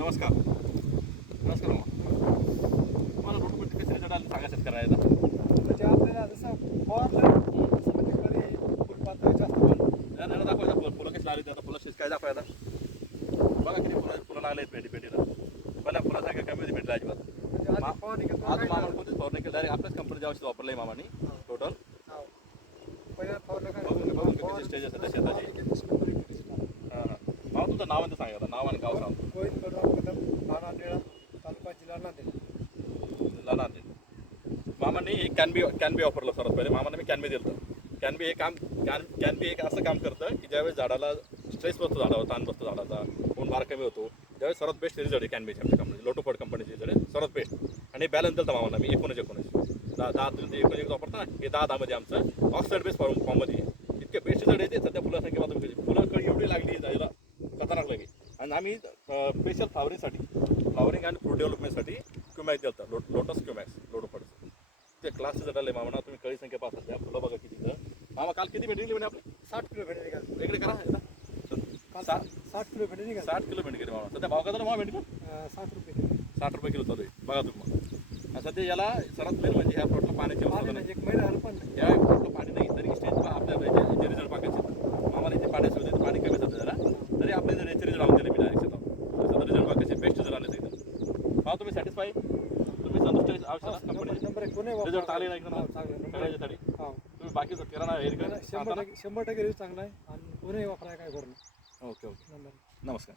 नमस्कार. नमस्कार रोटोपट कशी रिझल्ट आले सांगा शेतकऱ्याला म्हणजे आपल्याला जसं फुलपातळी जास्त याला दाखवायचं फुलं फुलं कशी लागली आता? फुलं शेत काय दाखवायला बघा किती फुलं फुलं लागले पेटी पेटीला. पहिल्या फुलासारख्या कमी भेटला अजिबात. म्हणजे आज मामा कोणतीच फवारणी केली? डायरेक्ट आपल्याच कंपनीचे औषध मामानी. टोटल हो. पहिल्या फवारलं काय बघून- बघून किती stage असतात शेताची. हां हां. मामा तुमचं नाव आणि सांगा. नाव आणि गाव सांग. मामाने एक कॅनबी कॅनबी वापरलं सर्वात पहिले. मामाने मी कॅनबी दिलं कॅनबी हे काम कॅन कॅनबी एक असं काम करतं की ज्यावेळेस झाडाला स्ट्रेस बसतो झाडावर ताण बसतो झाडाचा ऊन मार कमी होतो त्यावेळेस सर्वात बेस्ट रिझल्ट आहे कॅनबीची आमच्या कंपनी लोटोपट कंपनीची रिझल्ट आहे. सर्वात बेस्ट आणि बॅलन्स दिलं मामाला मी एकोणीस एकोणीस. दहा दहा तुम्ही एकोणीस वापरता हे दहा दहामध्ये आमचं ऑक्साईड बेस फॉर्म फॉर्ममध्ये इतके बेस्ट रिझल्ट येते. सध्या फुलासंख्या मात्र फुलं कळी एवढी लागली जायला खतरनाक लागली आणि आम्ही स्पेशल फ्लावरिंगसाठी फ्लावरिंग आणि फ्रूट डेव्हलपमेंटसाठी क्युमॅक्स दिलं लो लोटस क्युमॅक्स लोटोपट ते क्लास रिझल्ट आले मामा तुम्ही कळी संख्या पाहता त्या फुलं बघा किती इथं. मामा काल किती भेटली म्हणे आपली? साठ किलो भेंडी निघाली. इकडे करा. काल सा- साठ किलो भेंडी निघाली. साठ किलो भेंडी गेली मामा. सध्या भाव का झाला मामा भेंडी अं, साठ रुपये साठ रुपये किलो चालू आहे. बघा तुम्ही मग. सध्या याला सर्वात मेन म्हणजे ह्या प्लॉटला पाण्याची एक महिना झाला. पण या प्लॉटला पाणी नाही तरी स्टेज आपल्या याचे रिझल्ट बघायचे मामाला इथे पाण्याची होते पाणी कमी जातं जरा. तरी आपले जर याचे रिझल्ट दिले मी डायरेक्ट सध्या रिझल्ट बघायचे बेस्ट रिझल्ट आले एकदम हा तुम्ही सॅटिस्फाय तुम्ही संतुष्ट नंबर कंपनी कोणी रिझल्ट चांगले ना एकदम हो, चांगले नंबर एक. सगळ्याच्यासाठी हो. तुम्ही बाकीचं किराणा हे शंभर टक्के शंभर टक्के रिव्ह्यू चांगला आहे आणि कोणी वापराय काय करू नये ओके ओके. नंबर नमस्कार.